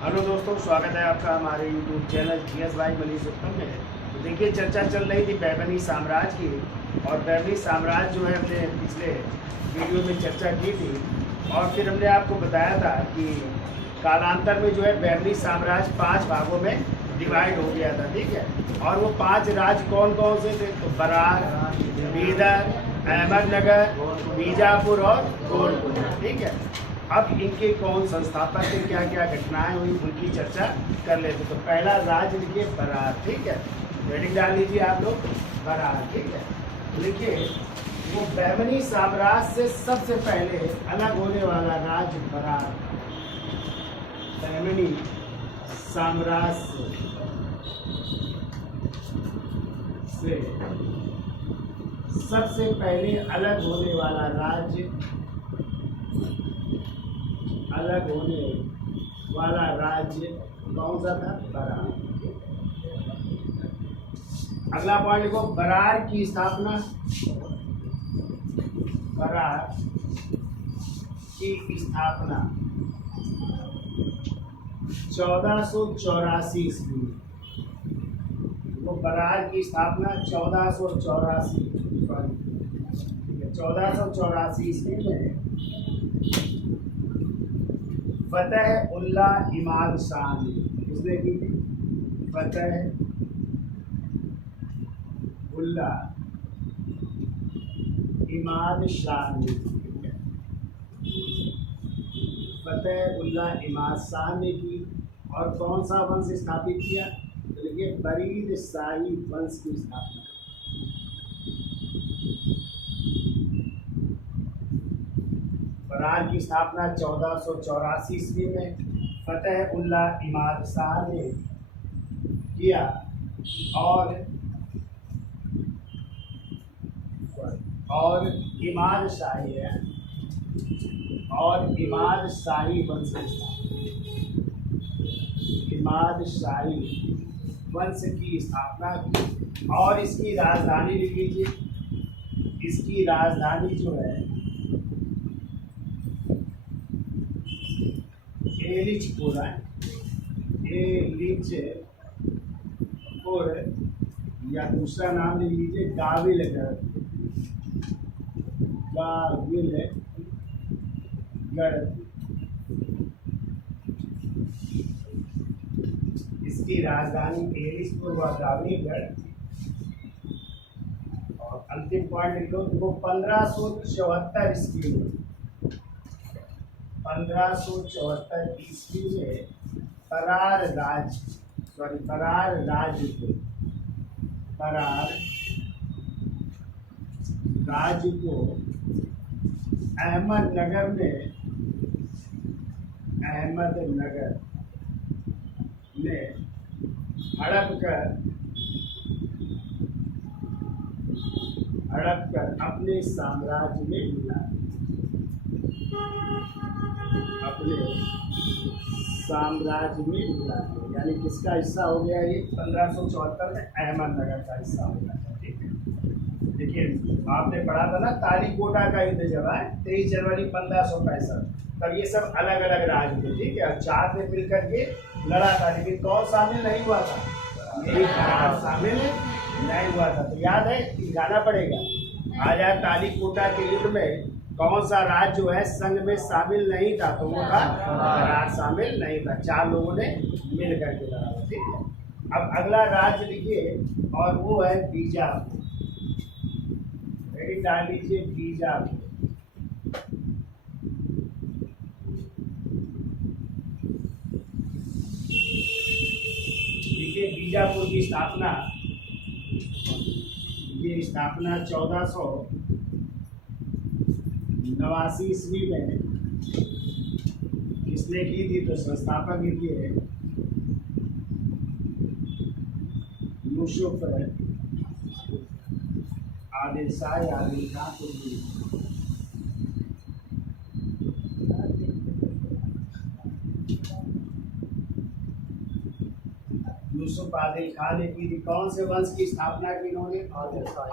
Hello दोस्तों, स्वागत है आपका हमारे यूट्यूब चैनल जीएस भाई मनीष उत्तम में। तो देखिए, चर्चा चल रही थी बैबनी साम्राज्य की, और बैबनी साम्राज्य जो है हमने पिछले वीडियो में चर्चा की थी, और फिर हमने आपको बताया था कि कालांतर में जो है बैबनी साम्राज्य 5 भागों में डिवाइड हो गया था, ठीक है। और वो 5 राज्य कौन कौन से थे? तो बरार, बीदर, अहमदनगर, बीजापुर और गोरखपुर, ठीक है। अब इनके कौन संस्थापक थे, क्या क्या घटनाएं हुई, उनकी चर्चा कर लेते। तो पहला राज्य लिखिए बरार, ठीक है। हेडिंग डाल लीजिए आप लोग, बरार, ठीक है। लिखिए, वो बैबनी साम्राज्य से सबसे पहले अलग होने वाला राज्य बरार। बैबनी साम्राज्य से सबसे पहले अलग होने वाला राज्य, अलग होने वाला राज्य कौन सा था? बरार। अगला पॉइंट लिखो, बरार की स्थापना, बरार की स्थापना 1484 ईस्वी। वो बरार की स्थापना 1484 ईस्वी में फतेह उल्लाह इमाद शाह ने, किसने की थी? फतेह उल्लाह इमाद शाह ने, फतेह उल्लाह इमाद शाह ने की। और कौन सा वंश स्थापित किया? तो देखिए, बरीद शाही वंश की स्थापना। बरार की स्थापना 1484 ईस्वी में फतेह उल्लाह इमाद शाह ने किया, और इमाद शाही है, और इमाद शाही वंश, इमाद शाही वंश की स्थापना की। और इसकी राजधानी लिख लीजिए, इसकी राजधानी जो है एलिचपुर है, एलिचपुर, या दूसरा नाम लिख लीजिए गाविलगढ़, गाविलगढ़। इसकी राजधानी एलिचपुर व गाविलगढ़। और अंतिम पॉइंट लिख लो, वो 1574 ईस्वी में, 1574 ईस्वी में बरार राज्य को अहमदनगर में हड़प कर अपने साम्राज्य में मिला, अपने साम्राज्य में मिला। यानी किसका हिस्सा हो गया ये? 1574 में अहमदनगर का हिस्सा हो गया, ठीक है। देखिए, आपने पढ़ा था ना तालीकोटा का युद्ध जब है 23 जनवरी 1565, तब ये सब अलग अलग राज्य थे, ठीक है। 4 ने मिलकर के लड़ा था, लेकिन कौन शामिल नहीं हुआ था? यही शामिल नहीं हुआ था। तो याद है कि जाना पड़ेगा। आज तालीकोटा के युद्ध में कौन सा राज्य जो है संघ में शामिल नहीं था? तो वो था बरार, शामिल नहीं था। 4 लोगों ने मिल करके लड़ा, ठीक है। अब अगला राज्य लिखिए, और वो है बीजापुर। रेडी डाल लीजिए, बीजापुर। देखिए, बीजापुर की स्थापना, ये स्थापना 1489 ईस्वी में किसने की थी? तो संस्थापक लिखिए यूसुफ आदिल शाह, आदिल खां तुर्की। यूसुफ आदिल खान ने की थी। कौन से वंश की स्थापना की इन्होंने?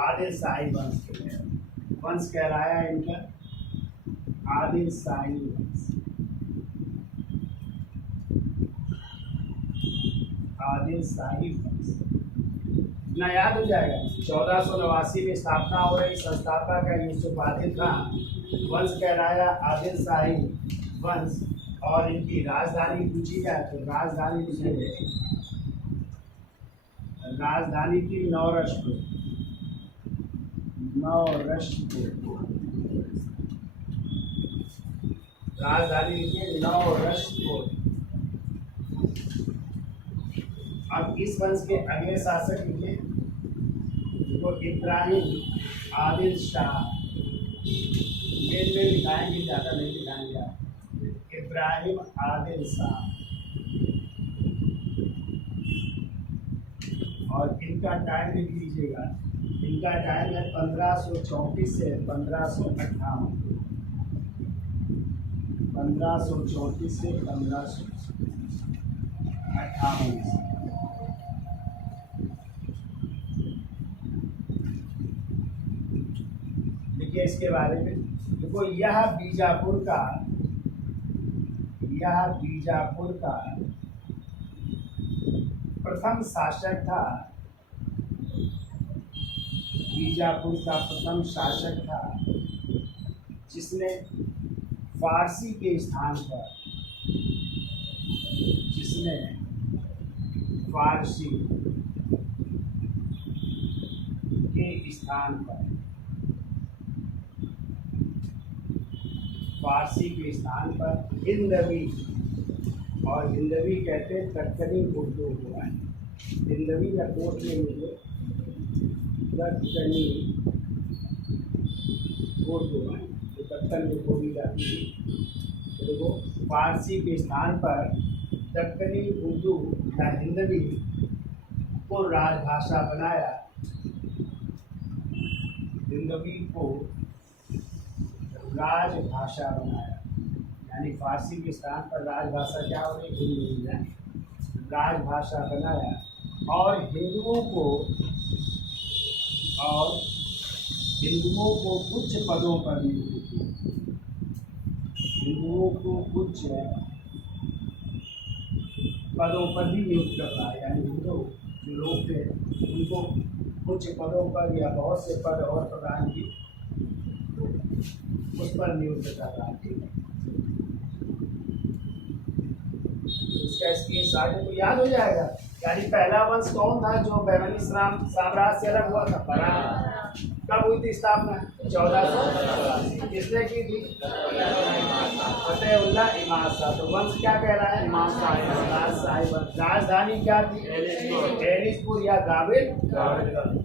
आदिल शाही वंश के। वंश कहलाया इनका आदिल शाही वंश। आदिल शाही वंश। इतना याद हो जाएगा। 1489 में स्थापना हो रही, संस्थापक का यूसुफ आदिल खान, वंश कहलाया आदिल शाही वंश। और इनकी राजधानी पूछी जाए तो राजधानी राजधानी थी नौरश्तपुर। राजधानी थी नौरश्तपुर। अब इस वंश के अगले शासक लिखे तो इब्राहिम आदिल शाह। में लिखाएंगे, ज़्यादा नहीं लिखाएंगे। इब्राहिम आदिल शाह। और इनका टाइम लिख लीजिएगा। इनका टाइम है 1534 से 1558। 1534 से 1558। देखिए इसके बारे में, देखो यह बीजापुर का प्रथम शासक था। बीजापुर का प्रथम शासक था जिसने फारसी के स्थान पर फारसी के स्थान पर हिंदवी, और हिंदवी कहते हैं दक्कनी उर्दू हुआ है। हिंदवी का कोट में मुझे दक्कनी उर्दू है, जो दक्कन में बोली जाती है। तो देखो फारसी के स्थान पर दक्कनी उर्दू या हिंदवी को राजभाषा बनाया। हिंदवी को राजभाषा बनाया, यानी फारसी के स्थान पर राजभाषा क्या हो गई, हिंदी है। राजभाषा बनाया और हिंदुओं को उच्च पदों पर नियुक्त किया। हिंदुओं को उच्च पदों पर भी नियुक्त कर रहा है, यानी हिंदू जो लोग थे उनको उच्च पदों पर या बहुत से पद और प्रदान की उस पर नियुक्त कर रहा है। इसका स्क्रीन शॉट तो याद हो जाएगा। यानी पहला वंश कौन था जो बैबनी साम्राज्य से अलग हुआ था? फरहान। कब हुई थी स्थापना? 1488। किसने की थी? फतेहुल्लाह इमाद शाह। तो वंश क्या कह रहा है? इमाद शाही वंश। राजधानी क्या थी? एलिसपुर या गाविल।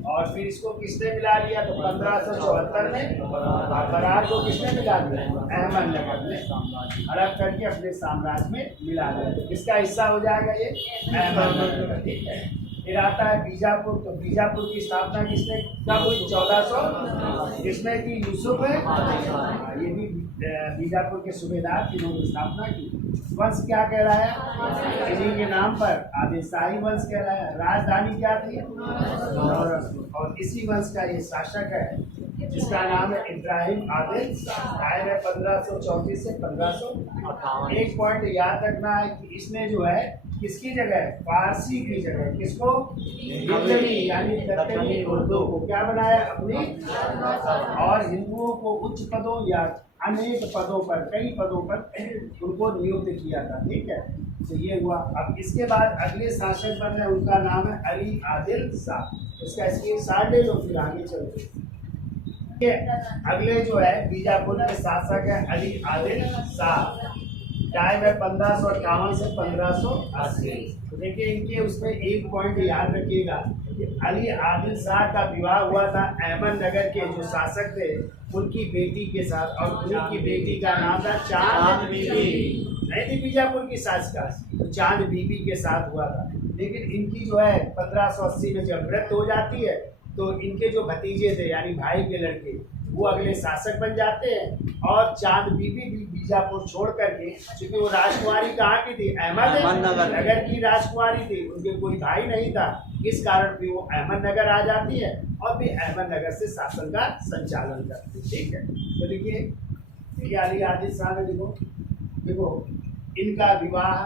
और फिर इसको किसने मिला लिया? तो 1574 में फरहान को किसने मिला लिया? अहमदनगर ने अलग करके अपने साम्राज्य में मिला लिया। किसका हिस्सा हो जाएगा ये? अहमदनगर। ठीक है। फिर आता है बीजापुर। तो बीजापुर की स्थापना किसने कब हुई? 1400। किसने की? यूसुफ है। ये भी बीजापुर के सूबेदार जिन्होंने स्थापना की। वंश क्या कह रहा है? इन्हीं के नाम पर आदिल शाही वंश कह रहा है। राजधानी क्या थी? और इसी वंश का ये शासक है जिसका नाम है इब्राहिम आदिल शाह। आए है 1534 से 1558। एक पॉइंट याद रखना है कि इसने जो है किसकी जगह? फारसी की जगह किसको? हिंदवी यानी दक्कनी उर्दू को क्या बनाया अपनी? और हिंदुओं को उच्च पदों या अनेक पदों पर, कई पदों पर उनको नियुक्त किया था। ठीक है, तो ये हुआ। अब इसके बाद अगले शासक बने, उनका नाम है अली आदिल शाह। इसका स्क्रीन शॉट ले लो, फिर आगे चलते। अगले जो है बीजापुर के शासक है अली आदिल शाह। टाइम है 1558 से 1580। तो देखिए इनके उसमें एक पॉइंट याद रखिएगा कि अली आदिल शाह का विवाह हुआ था अहमदनगर के जो शासक थे उनकी बेटी के साथ, और उनकी बेटी का नाम था चांद बीबी। नहीं थी बीजापुर की शासिका, तो चांद बीबी के साथ हुआ था। लेकिन इनकी जो है 1580 में जब मृत्यु हो जाती है तो इनके जो भतीजे थे यानी भाई के लड़के वो अगले शासक बन जाते हैं। और चांद बीबी भी बीजापुर छोड़ करके, क्योंकि वो राजकुमारी कहाँ की थी? अहमदनगर की राजकुमारी थी, उनके कोई भाई नहीं था, इस कारण भी वो अहमदनगर आ जाती है और फिर अहमदनगर से शासन का संचालन करती है। ठीक है, तो देखिए अली आदिल शाह ने देखो इनका विवाह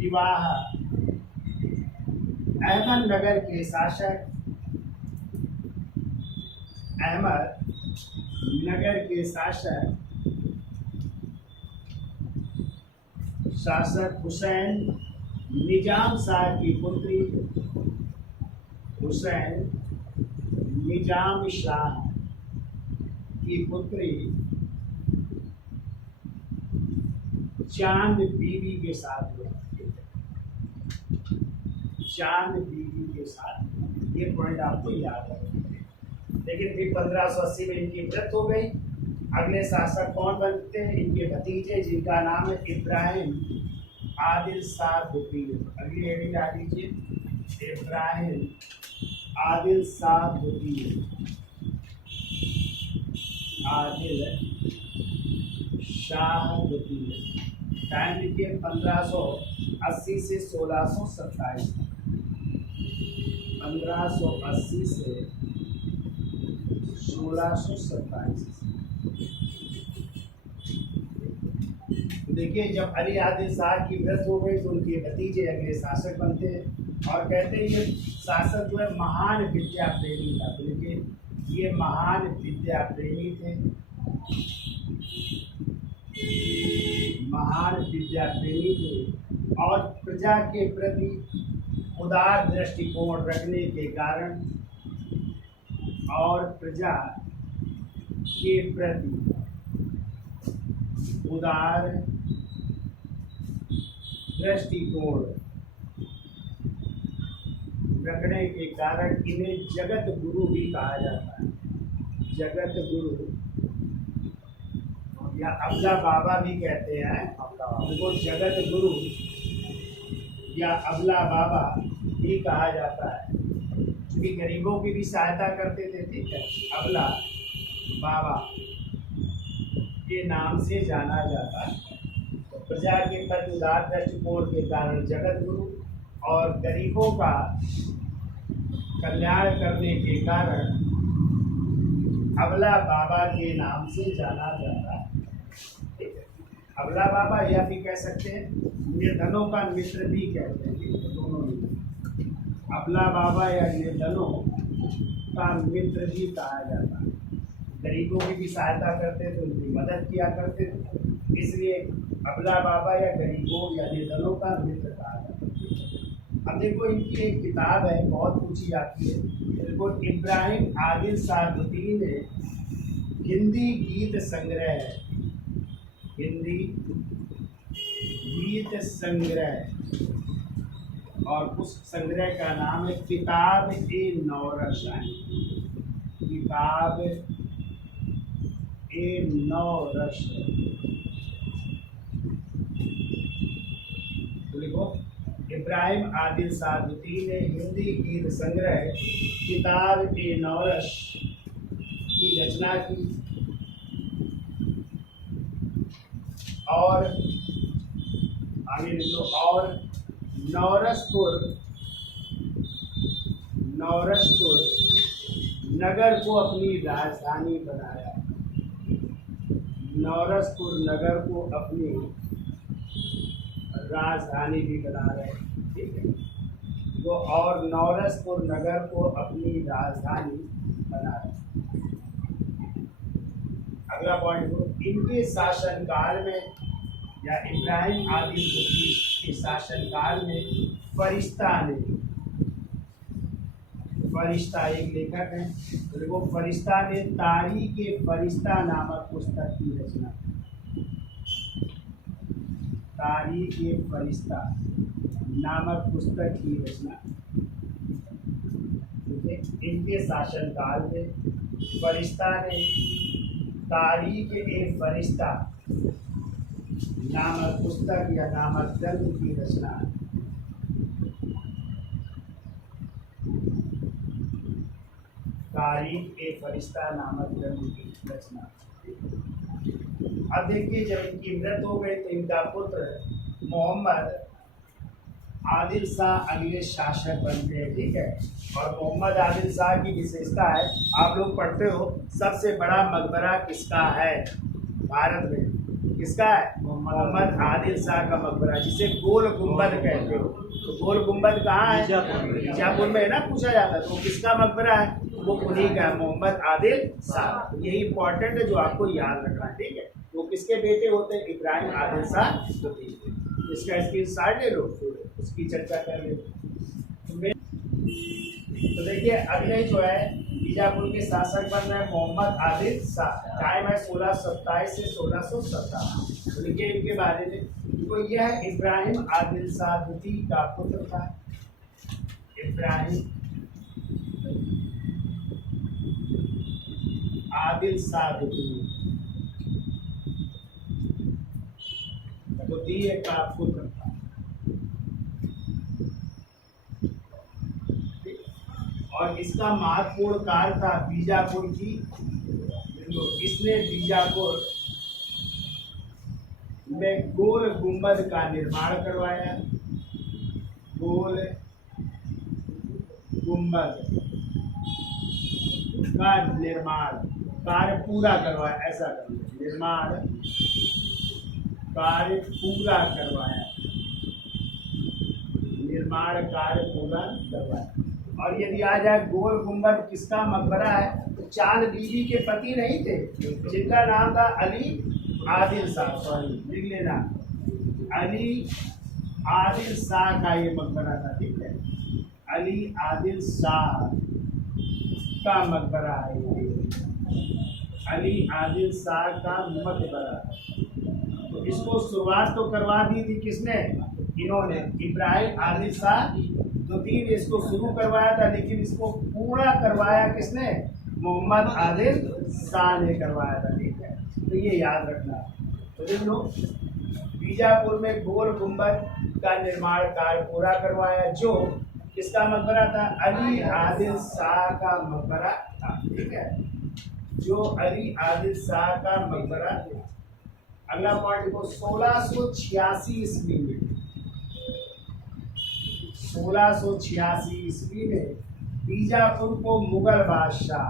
विवाह अहमदनगर के शासक हुसैन निजाम शाह की पुत्री चांद बीवी के साथ हुआ। ये पॉइंट आपको याद है। लेकिन फिर 1580 में इनकी मृत्यु हो गई। अगले शासक कौन बनते हैं? इनके भतीजे, जिनका नाम है इब्राहिम आदिल शाह बुटीर। अगली हेडिंग आ लीजिए, इब्राहिम आदिल शाह बुटीर। टाइम लिखिए 1580 से 1627। 1580 से 1627। देखिए, जब अली आदिल शाह की मृत्यु हो गई तो उनके भतीजे अगले शासक बनते हैं और कहते हैं ये शासक जो है महान विद्या प्रेमी था। तो देखिए, ये महान विद्या प्रेमी थे, और प्रजा के प्रति उदार दृष्टिकोण रखने के कारण इन्हें जगत गुरु भी कहा जाता है। जगत गुरु या अबला बाबा भी कहते हैं। उनको जगत गुरु या अबला बाबा भी कहा जाता है, क्योंकि गरीबों की भी सहायता करते थे। ठीक है, अबला बाबा के नाम से जाना जाता है। तो प्रजा के प्रति उदार दृष्टिकोण के कारण जगत गुरु, और गरीबों का कल्याण करने के कारण अबला बाबा के नाम से जाना जाता है। ठीक है, अबला बाबा या भी कह सकते हैं, निर्धनों का मित्र भी कहते हैं। दोनों अबला बाबा या निर्धनों का मित्र भी कहा जाता है। गरीबों की भी सहायता करते थे, उनकी मदद किया करते थे, इसलिए अबला बाबा या गरीबों या निर्धनों का मित्र कहा जाता है। अब देखो, इनकी एक किताब है, बहुत पूछी जाती है। देखो, इब्राहिम आदिल शाह बुटीर ने हिंदी गीत संग्रह, और उस संग्रह का नाम है किताब ए नौरश। देखो, इब्राहिम आदिल शाह बुटीर ने हिंदी गीत संग्रह किताब ए नौरश की रचना की, और आगे लिखो, और नौरसपुर नगर को अपनी राजधानी बनाया। नौरसपुर नगर को अपनी राजधानी भी बना रहे। ठीक है, वो और नौरसपुर नगर को अपनी राजधानी बना रहे। अगला पॉइंट, इनके शासनकाल में या इब्राहिम आदिल बुटीर के शासनकाल में फरिश्ता एक लेखक है। तो वो फरिश्ता ने तारीख-ए-फरिश्ता नामक पुस्तक की रचना। तारीख-ए-फरिश्ता नामक पुस्तक की रचना। इनके शासनकाल में फरिश्ता ने तारीख-ए-फरिश्ता नामक पुस्तक या नामक ग्रंथ की रचना। तारीख-ए-फरिश्ता नामक ग्रंथ की रचना। अब देखिए, जब इनकी मृत्यु हो गई तो इनका पुत्र मोहम्मद आदिल शाह अगले शासक बन गए। ठीक है, और मोहम्मद आदिल शाह की विशेषता है, आप लोग पढ़ते हो, सबसे बड़ा मकबरा किसका है भारत में? किसका है? मोहम्मद आदिल शाह का मकबरा, जिसे गोल गुंबद कहते हो। तो गोल गुंबद कहाँ है? बीजापुर में है ना, पूछा जाता है। तो किसका मकबरा है? वो उन्हीं का है, मोहम्मद आदिल शाह। यही इंपॉर्टेंट है जो आपको याद रखना है, ठीक है। वो किसके बेटे होते हैं? इब्राहिम आदिल शाह द्वितीय। इसका स्क्रीनशॉट ले लो, उसकी चर्चा कर ले। तो देखिए अगले जो है बीजापुर के शासक बन रहे हैं मोहम्मद आदिल शाह। टाइम है 1627 से 1617। तो देखिए इनके बारे में, तो यह इब्राहिम आदिल शाह द्वितीय का पुत्र था। इब्राहिम आदिल शाह द्वितीय का पुत्र था। और इसका महत्वपूर्ण कार्य था बीजापुर की, इसने बीजापुर में गोल गुंबद का निर्माण करवाया। गोल गुंबद का निर्माण कार्य पूरा करवाया, ऐसा करना, निर्माण कार्य पूरा करवाया, निर्माण कार्य पूरा करवाया। और यदि आ जाए गोल गुंबद किसका मकबरा है, तो चांद बीबी के पति नहीं थे जिनका नाम था अली आदिल शाह, सॉरी लिख लेना, अली आदिल शाह का ये मकबरा था, ठीक है। अली आदिल शाह का मकबरा है, अली आदिल शाह का मकबरा। तो इसको शुरुआत तो करवा दी थी किसने? इन्होंने, इब्राहिम आदिल शाह द्वितीय ने इसको शुरू करवाया था, लेकिन इसको पूरा करवाया किसने? मोहम्मद आदिल शाह ने करवाया था, ठीक है। तो ये याद रखना। तो देख लो, बीजापुर में गोल गुंबद का निर्माण कार्य पूरा करवाया, जो किसका मकबरा था? अली आदिल शाह का मकबरा था, ठीक है, जो अली आदिल शाह का मकबरा था। अगला पॉइंट देखो, 1686 ईस्वी में, 1686 ईस्वी में बीजापुर को मुगल बादशाह,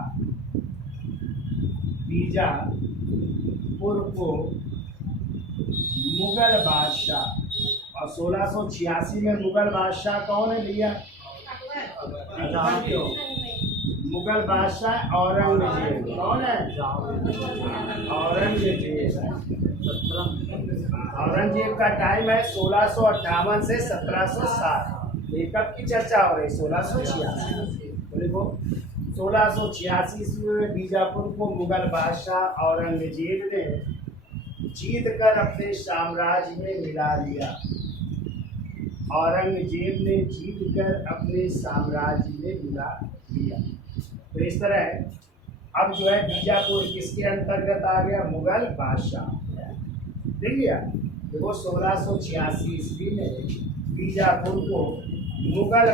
बीजापुर को मुगल बादशाह, और 1686 में मुगल बादशाह कौन है भैया? मुगल बादशाह औरंगजेब। कौन है? औरंगजेब। औरंगजेब का टाइम है 1658 से 1707। कब की चर्चा हो रही? 1686। देखो 1686 ईस्वी में बीजापुर को मुगल बादशाह औरंगजेब ने जीत कर अपने साम्राज्य में मिला लिया। औरंगजेब ने जीत कर अपने साम्राज्य में मिला लिया। तो इस तरह अब जो है बीजापुर किसके अंतर्गत आ गया? मुगल बादशाह। देख लिया। देखो 1686 ईस्वी में बीजापुर को मुगल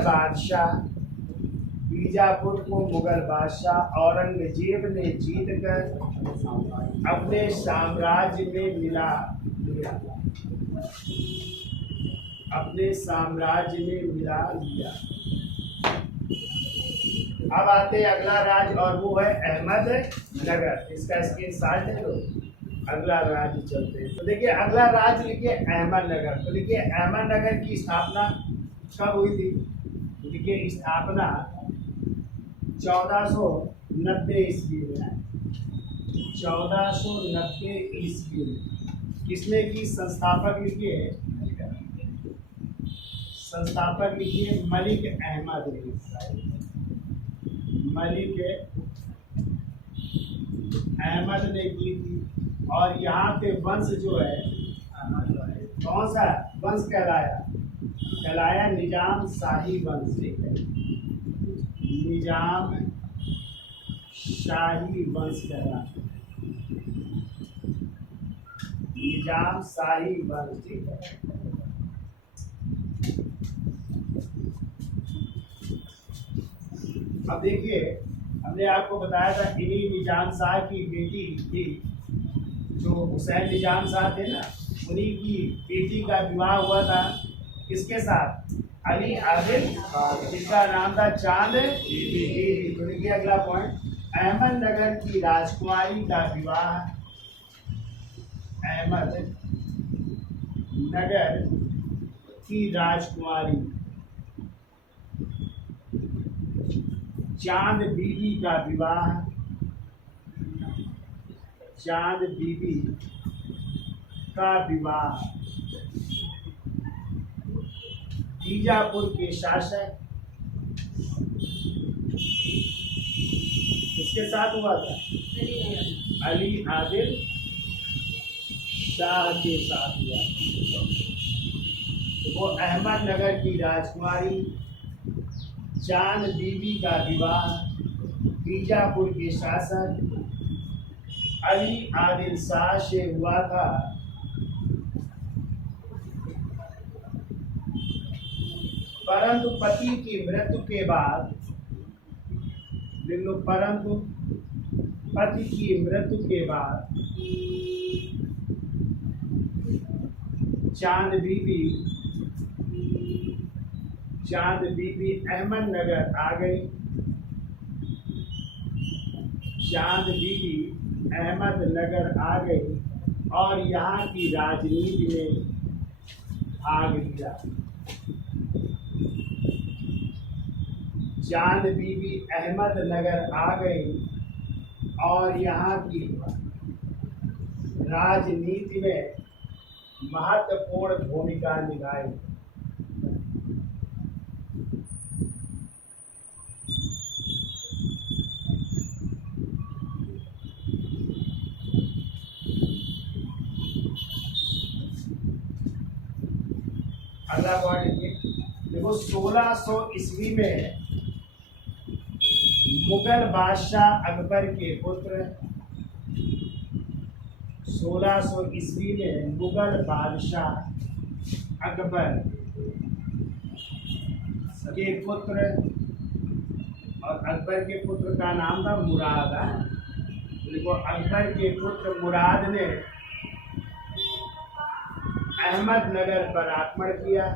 बादशाह औरंगजेब ने जीत कर अपने साम्राज्य में मिला लिया, अपने साम्राज्य में मिला लिया। अब आते अगला राज्य, और वो है अहमदनगर। इसका स्क्रीनशॉट ले लो, अगला राज्य चलते हैं। तो देखिए अगला राज्य लिखिए अहमदनगर। तो देखिए अहमदनगर की स्थापना कब हुई थी? देखिए स्थापना 1490 ईस्वी में, 1490 ईस्वी में किसने की? संस्थापक लिखिए, संस्थापक लिखिए मलिक अहमद ने। मलिक अहमद ने की थी। और यहाँ पे वंश जो है कौन सा वंश कहलाया? कहलाया निजाम शाही वंश। निजाम शाही वंश कहलाता, निजाम शाही वंश, ठीक है। अब देखिए हमने आपको बताया था इन्हीं निजाम शाह की बेटी थी, जो हुसैन निजाम शाह थे ना, उन्हीं की बेटी का विवाह हुआ था किसके साथ? अली आदिल, जिसका नाम था चांद बीबी। तो देखिए अगला पॉइंट, अहमदनगर की राजकुमारी का विवाह, अहमदनगर नगर की राजकुमारी चांद बीबी का विवाह चांद बीबी का विवाह बीजापुर के शासक किसके साथ हुआ था? अली आदिल शाह के साथ हुआ। तो वो अहमदनगर की राजकुमारी चांद बीबी का विवाह बीजापुर के शासक अली आदिल शाह से हुआ था। परंतु पति की मृत्यु के बाद परंतु पति की मृत्यु के बाद चांद बीबी अहमदनगर आ गई। चांद बीबी अहमदनगर आ गई और यहाँ की राजनीति में भाग लिया। चांद बीबी अहमदनगर आ गई और यहाँ की राजनीति में महत्वपूर्ण भूमिका निभाई। अगला पॉइंट देखो 1600 ईस्वी में मुगल बादशाह अकबर के पुत्र 1600 ईस्वी में मुगल बादशाह अकबर के पुत्र और अकबर के पुत्र का नाम था मुराद। देखो अकबर के पुत्र मुराद ने अहमदनगर पर आक्रमण किया